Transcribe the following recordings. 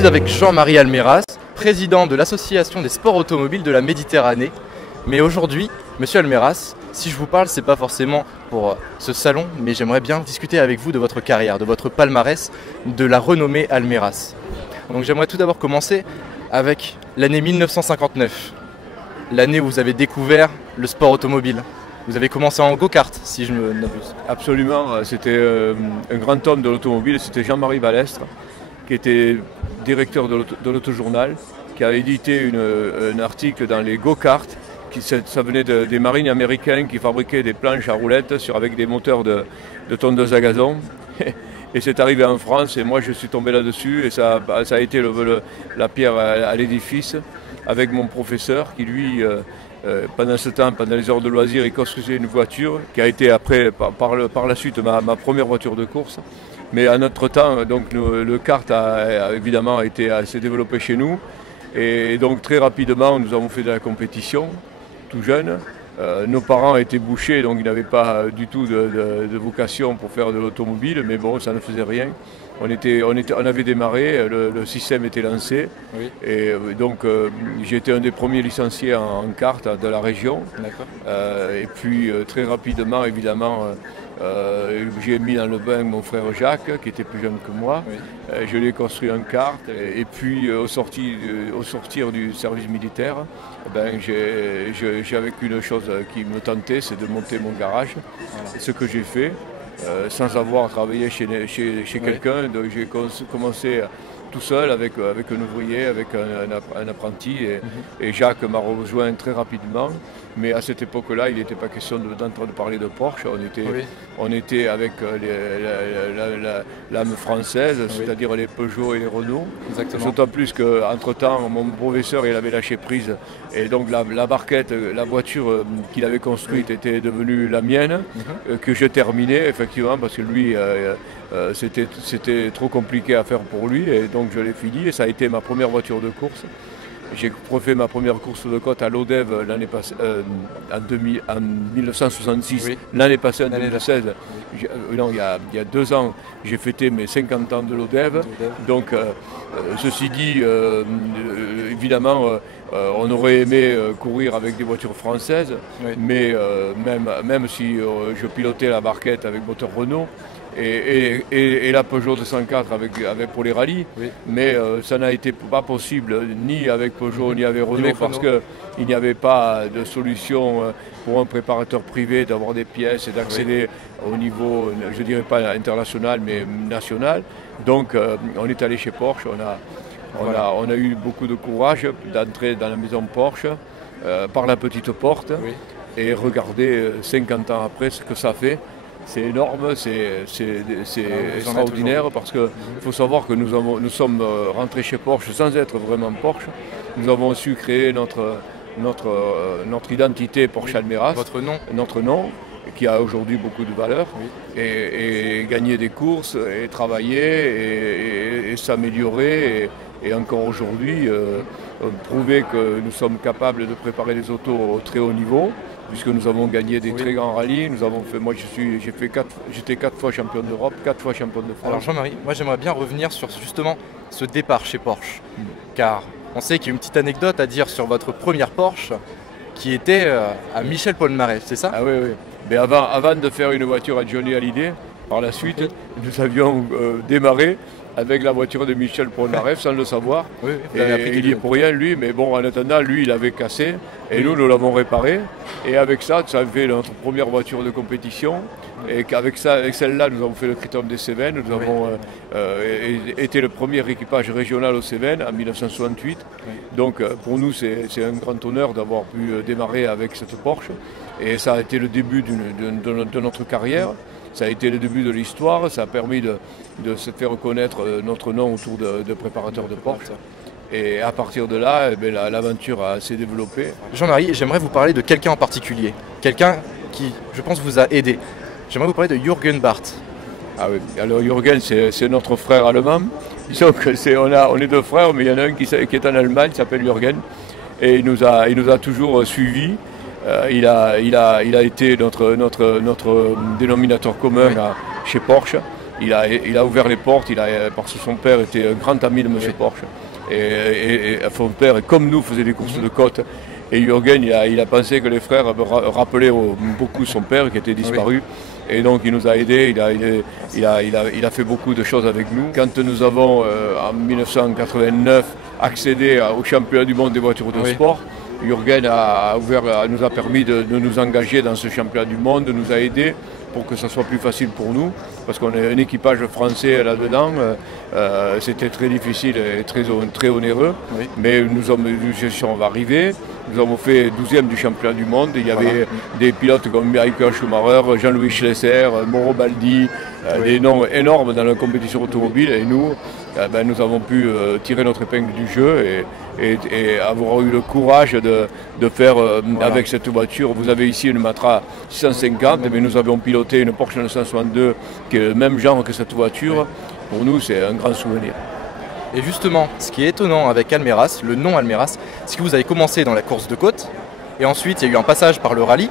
suis avec Jean-Marie Almeras, président de l'Association des sports automobiles de la Méditerranée. Mais aujourd'hui, monsieur Almeras, si je vous parle, c'est pas forcément pour ce salon, mais j'aimerais bien discuter avec vous de votre carrière, de votre palmarès, de la renommée Almeras. Donc j'aimerais tout d'abord commencer avec l'année 1959, l'année où vous avez découvert le sport automobile. Vous avez commencé en go-kart, si je me n'abuse. Absolument, c'était un grand homme de l'automobile, c'était Jean-Marie Balestre, qui était directeur de l'Autojournal, qui a édité un article dans les go-karts, ça venait des marines américains qui fabriquaient des planches à roulettes avec des moteurs de tondeuses à gazon. Et c'est arrivé en France et moi je suis tombé là-dessus et ça a été la pierre à l'édifice avec mon professeur qui lui, pendant ce temps, pendant les heures de loisirs, il construisait une voiture qui a été après, par la suite, ma première voiture de course. Mais en notre temps, donc, le kart a évidemment s'est développé chez nous. Et donc très rapidement, nous avons fait de la compétition, tout jeune. Nos parents étaient bouchers, donc ils n'avaient pas du tout de vocation pour faire de l'automobile, mais bon, ça ne faisait rien. On avait démarré, le système était lancé, oui. Et donc j'ai été un des premiers licenciés en kart de la région. Et puis très rapidement, évidemment, j'ai mis dans le bain mon frère Jacques, qui était plus jeune que moi. Oui. Je l'ai construit en kart, et puis au sortir du service militaire, j'avais qu'une chose qui me tentait, c'est de monter mon garage. Voilà. Ce que j'ai fait. Sans avoir travaillé chez quelqu'un, donc j'ai commencé tout seul avec un ouvrier, avec un apprenti, et Jacques m'a rejoint très rapidement. Mais à cette époque-là, il n'était pas question d'entendre parler de Porsche. On était avec l'âme française, oui. C'est-à-dire les Peugeot et les Renault. Exactement. D'autant plus qu'entre-temps, mon professeur il avait lâché prise. Et donc la barquette, la voiture qu'il avait construite était devenue la mienne, que je terminais effectivement, parce que lui, c'était trop compliqué à faire pour lui. Et donc je l'ai fini et ça a été ma première voiture de course. J'ai refait ma première course de côte à l'ODEV l'année passée, en 1966. Oui. L'année passée, en 2016. Non, il y a 2 ans, j'ai fêté mes 50 ans de l'ODEV. Donc, ceci dit, évidemment, on aurait aimé courir avec des voitures françaises, oui. Mais même si je pilotais la barquette avec moteur Renault, et la Peugeot 204 pour les rallyes, oui. Mais ça n'a été pas possible ni avec Peugeot ni avec Renault parce qu'il n'y avait pas de solution pour un préparateur privé d'avoir des pièces et d'accéder au niveau, je ne dirais pas international mais national. Donc on est allé chez Porsche, on a eu beaucoup de courage d'entrer dans la maison Porsche par la petite porte, oui. Et regarder 50 ans après ce que ça fait. C'est énorme, c'est extraordinaire parce qu'il faut savoir que nous sommes rentrés chez Porsche sans être vraiment Porsche. Nous avons su créer notre identité Porsche Almeras, notre nom, qui a aujourd'hui beaucoup de valeur, oui. Et gagner des courses, et travailler, et s'améliorer, et encore aujourd'hui prouver que nous sommes capables de préparer les autos au très haut niveau. Puisque nous avons gagné des très grands rallyes, j'étais 4 fois champion d'Europe, 4 fois champion de France. Alors Jean-Marie, moi j'aimerais bien revenir sur justement ce départ chez Porsche, car on sait qu'il y a une petite anecdote à dire sur votre première Porsche, qui était à Michel Polnareff, c'est ça? Ah oui, oui. Mais avant de faire une voiture à Johnny Hallyday, par la suite, nous avions démarré avec la voiture de Michel Polnareff sans le savoir. Oui, et il y est pour rien lui, mais bon, en attendant, lui il avait cassé et nous l'avons réparé. Et avec ça a fait notre première voiture de compétition. Et avec celle-là, nous avons fait le Critérium des Cévennes. Nous avons été le premier équipage régional aux Cévennes en 1968. Oui. Donc pour nous, c'est un grand honneur d'avoir pu démarrer avec cette Porsche. Et ça a été le début de notre carrière. Ça a été le début de l'histoire, ça a permis de se faire reconnaître notre nom autour de préparateurs de Porsche. Et à partir de là, l'aventure s'est développée. Jean-Marie, j'aimerais vous parler de quelqu'un en particulier. Quelqu'un qui, je pense, vous a aidé. J'aimerais vous parler de Jürgen Barth. Ah oui, alors Jürgen, c'est notre frère allemand. Disons que on est 2 frères, mais il y en a un qui est en Allemagne, qui s'appelle Jürgen. Et il nous a toujours suivis. Il a été notre dénominateur commun, oui. Chez Porsche. il a ouvert les portes, parce que son père était un grand ami de M. Porsche. Et son père, comme nous, faisait des courses de côte. Et Jürgen, il a pensé que les frères rappelaient beaucoup son père qui était disparu. Et donc il nous a aidés, il a fait beaucoup de choses avec nous. Quand nous avons, en 1989, accédé au championnat du monde des voitures de sport, Jürgen nous a permis de nous engager dans ce championnat du monde, nous a aidés pour que ça soit plus facile pour nous, parce qu'on est un équipage français là-dedans. C'était très difficile et très onéreux, mais nous sommes arrivés. Nous avons fait 12e du championnat du monde. Il y avait des pilotes comme Michael Schumacher, Jean-Louis Schlesser, Mauro Baldi, des noms énormes dans la compétition automobile. Et nous, nous avons pu tirer notre épingle du jeu et avoir eu le courage de faire avec cette voiture. Vous avez ici une Matra 650, mais nous avions piloté une Porsche 962 qui est le même genre que cette voiture. Pour nous, c'est un grand souvenir. Et justement, ce qui est étonnant avec Almeras, le nom Almeras, c'est que vous avez commencé dans la course de côte, et ensuite il y a eu un passage par le rallye,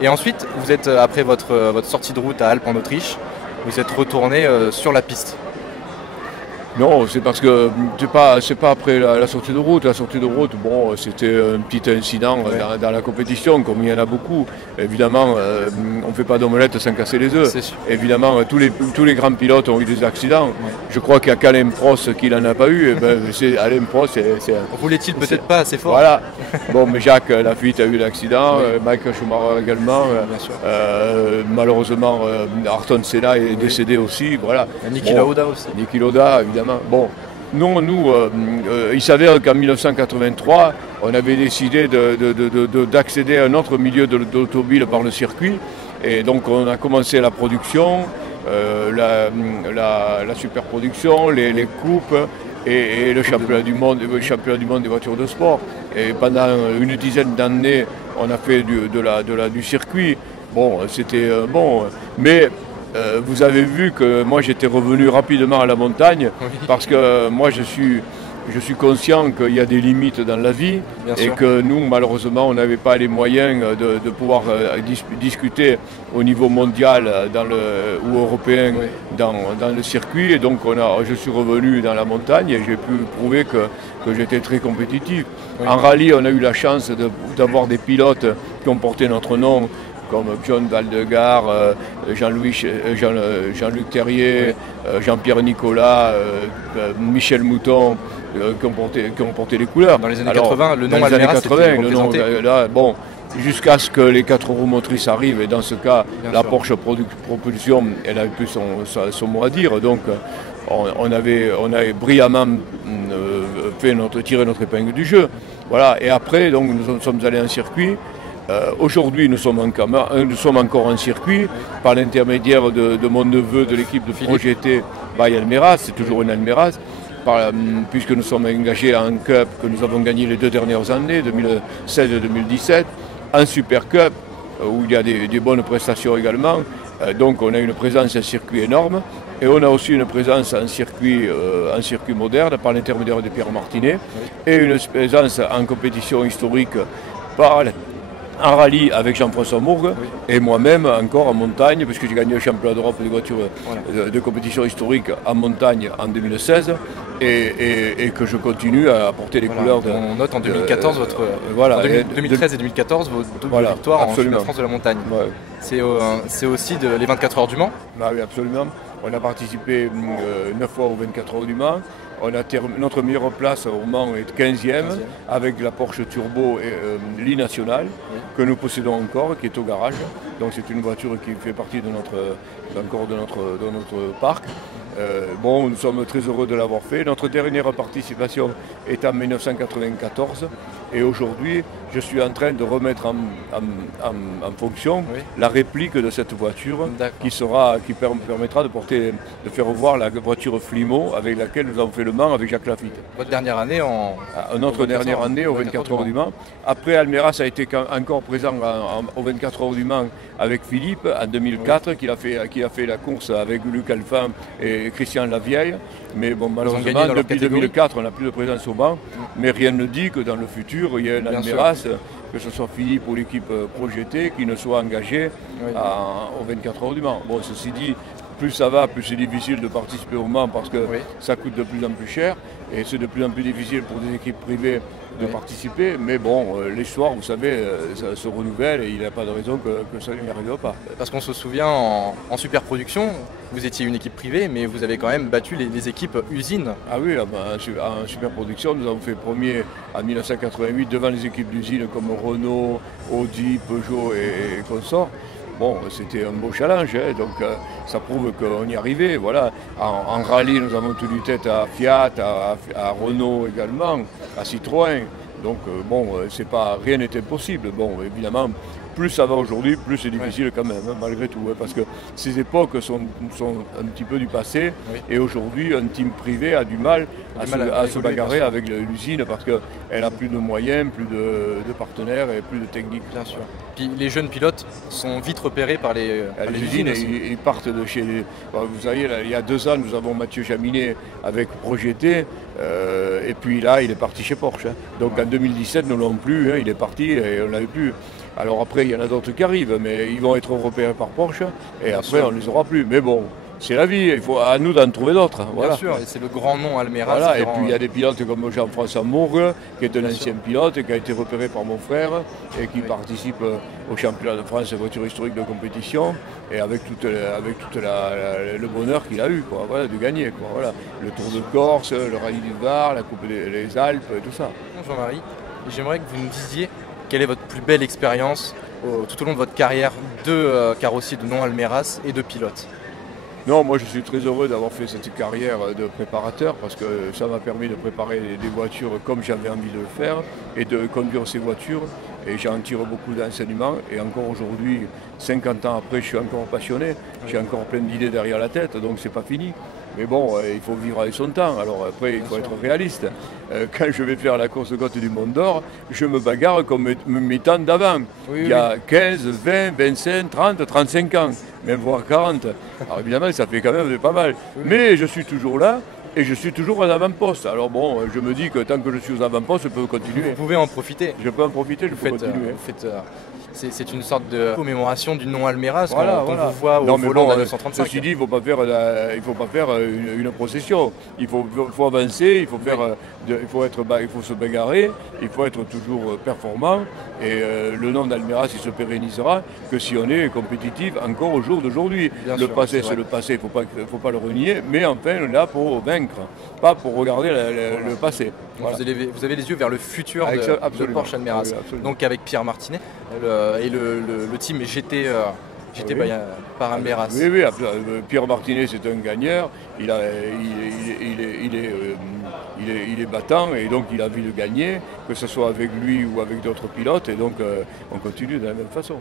et ensuite vous êtes, après votre sortie de route à Alpes en Autriche, vous êtes retourné sur la piste. Non, c'est parce que c'est pas après la sortie de route. La sortie de route, bon, c'était un petit incident dans la compétition, comme il y en a beaucoup. Évidemment, on ne fait pas d'omelette sans casser les œufs. Évidemment, tous les grands pilotes ont eu des accidents. Je crois qu'il n'y a qu'Alain Prost qui n'en a pas eu. Alain Prost, roulait-il peut-être pas assez fort. Voilà. Bon, mais Jacques Lafitte a eu l'accident, Michael Schumacher également. Malheureusement, Ayrton Senna est décédé aussi. Voilà. Niki Lauda aussi. Niki Lauda, évidemment. Bon, non, nous, il s'avère qu'en 1983, on avait décidé d'accéder à un autre milieu de l'automobile par le circuit. Et donc on a commencé la production, la superproduction, les coupes et le championnat du monde des voitures de sport. Et pendant une dizaine d'années, on a fait du circuit. Bon, c'était bon, mais vous avez vu que moi j'étais revenu rapidement à la montagne parce que moi je suis conscient qu'il y a des limites dans la vie et que nous malheureusement on n'avait pas les moyens de pouvoir discuter au niveau mondial ou européen dans le circuit, et donc je suis revenu dans la montagne et j'ai pu prouver que j'étais très compétitif. En rallye, on a eu la chance d'avoir des pilotes qui ont porté notre nom, comme John Valdegar, Jean-Luc Terrier, Jean-Pierre Nicolas, Michel Mouton, qui ont porté les couleurs. Dans les années 80, le nom Almeras était représenté. Bon, jusqu'à ce que les 4 roues motrices arrivent, et dans ce cas, la Porsche Propulsion, elle avait plus son mot à dire. Donc, on avait brillamment tiré notre épingle du jeu. Voilà. Et après, donc, nous sommes allés en circuit. Aujourd'hui, nous sommes encore en circuit par l'intermédiaire de mon neveu de l'équipe de Projeté by Almeras. C'est toujours une Almeras, puisque nous sommes engagés en Cup que nous avons gagné les 2 dernières années, 2016 et 2017, en Super Cup, où il y a des bonnes prestations également. Donc on a une présence en circuit énorme, et on a aussi une présence en circuit moderne par l'intermédiaire de Pierre Martinet, et une présence en compétition historique en rallye avec Jean-François Mourgue, et moi-même encore en montagne, puisque j'ai gagné le championnat d'Europe des voitures de compétition historique en montagne en 2016, et que je continue à porter les couleurs de... On note en 2014 en 2013 et 2014 vos doubles victoires en Championnat de France de la montagne. C'est aussi les 24 heures du Mans. Oui, absolument. On a participé 9 fois aux 24 heures du Mans. Notre meilleure place au Mans est 15e, avec la Porsche Turbo Lie National, que nous possédons encore, qui est au garage. Donc c'est une voiture qui fait partie de notre parc. Nous sommes très heureux de l'avoir fait. Notre dernière participation est en 1994, et aujourd'hui je suis en train de remettre en fonction la réplique de cette voiture qui permettra de faire voir la voiture Flimo avec laquelle nous avons fait le Mans avec Jacques Lafitte. Votre dernière année Notre dernière année aux 24 heures du Mans. Après, Almeras a été encore présent aux 24 heures du Mans avec Philippe en 2004, qui a fait la course avec Luc Alphin et Christian Lavieille. Mais bon, malheureusement, depuis 2004, on n'a plus de présence au Mans. Mais rien ne dit que dans le futur, il y ait un Almeras, que ce soit Philippe ou l'équipe Projeté, qui ne soit engagé aux 24 heures du Mans. Bon, ceci dit, plus ça va, plus c'est difficile de participer au Mans parce que Oui. ça coûte de plus en plus cher et c'est de plus en plus difficile pour des équipes privées de Oui. participer. Mais bon, l'histoire, vous savez, ça se renouvelle et il n'y a pas de raison que ça n'y arrive pas. Parce qu'on se souvient, en Superproduction, vous étiez une équipe privée, mais vous avez quand même battu les équipes usines. Ah oui, en Superproduction, nous avons fait premier en 1988 devant les équipes d'usine comme Renault, Audi, Peugeot et consorts. Bon, c'était un beau challenge, hein, donc ça prouve qu'on y arrivait. Voilà. En rallye, nous avons tenu tête à Fiat, à Renault également, à Citroën. Donc rien n'est impossible. Bon, évidemment, plus ça va aujourd'hui, plus c'est difficile quand même, hein, malgré tout. Hein, parce que ces époques sont un petit peu du passé. Oui. Et aujourd'hui, un team privé a du mal à se bagarrer avec l'usine parce qu'elle a plus de moyens, plus de partenaires et plus de techniques. Bien sûr. Puis les jeunes pilotes sont vite repérés par les usines usines, aussi. ils partent de chez... Vous savez, là, il y a 2 ans, nous avons Mathieu Jaminet avec Projet T, et puis là, il est parti chez Porsche. Hein. Donc en 2017, nous ne l'avons plus, hein, il est parti et on ne l'avait plus. Alors après, il y en a d'autres qui arrivent, mais ils vont être repérés par Porsche, et après, on ne les aura plus. Mais bon, c'est la vie, il faut à nous d'en trouver d'autres. Voilà. Bien sûr, et c'est le grand nom Almeras. Voilà, et puis il y a des pilotes comme Jean-François Mourgue, qui est un ancien pilote et qui a été repéré par mon frère et qui participe au championnat de France voiture historique de compétition et avec tout le bonheur qu'il a eu, quoi, voilà, de gagner. Quoi, voilà. Le Tour de Corse, le Rallye du Var, la Coupe des Alpes et tout ça. Bonjour Jean-Marie, j'aimerais que vous nous disiez quelle est votre plus belle expérience tout au long de votre carrière de carrossier de nom Almeras et de pilote. Non, moi je suis très heureux d'avoir fait cette carrière de préparateur parce que ça m'a permis de préparer des voitures comme j'avais envie de le faire et de conduire ces voitures et j'en tire beaucoup d'enseignements et encore aujourd'hui, 50 ans après, je suis encore passionné, j'ai encore plein d'idées derrière la tête donc c'est pas fini. Mais bon, il faut vivre avec son temps, alors après il faut être réaliste. Quand je vais faire la course Côte du Mont d'Or, je me bagarre comme mes temps d'avant. Oui, il y a 15, 20, 25, 30, 35 ans, même voire 40. Alors évidemment, ça fait quand même pas mal. Oui. Mais je suis toujours là et je suis toujours en avant-poste. Alors bon, je me dis que tant que je suis aux avant-postes, je peux continuer. Vous pouvez en profiter. Je peux en profiter, je peux continuer. C'est une sorte de commémoration du nom Almeras Voilà, quand on vous voit au volant de la 935. Ceci dit, il ne faut pas faire une procession. Il faut avancer, il faut se bagarrer, il faut être toujours performant. Et le nom d'Almeras, il se pérennisera que si on est compétitif encore au jour d'aujourd'hui. Le passé, c'est le passé, il ne faut pas le renier, mais enfin, on est là pour vaincre, pas pour regarder le passé. Voilà. Vous avez les yeux vers le futur de Porsche Almeras. Oui, donc avec Pierre Martinet et le team GT par Almeras. Oui, Pierre Martinet c'est un gagneur, il est battant et donc il a envie de gagner, que ce soit avec lui ou avec d'autres pilotes et donc on continue de la même façon.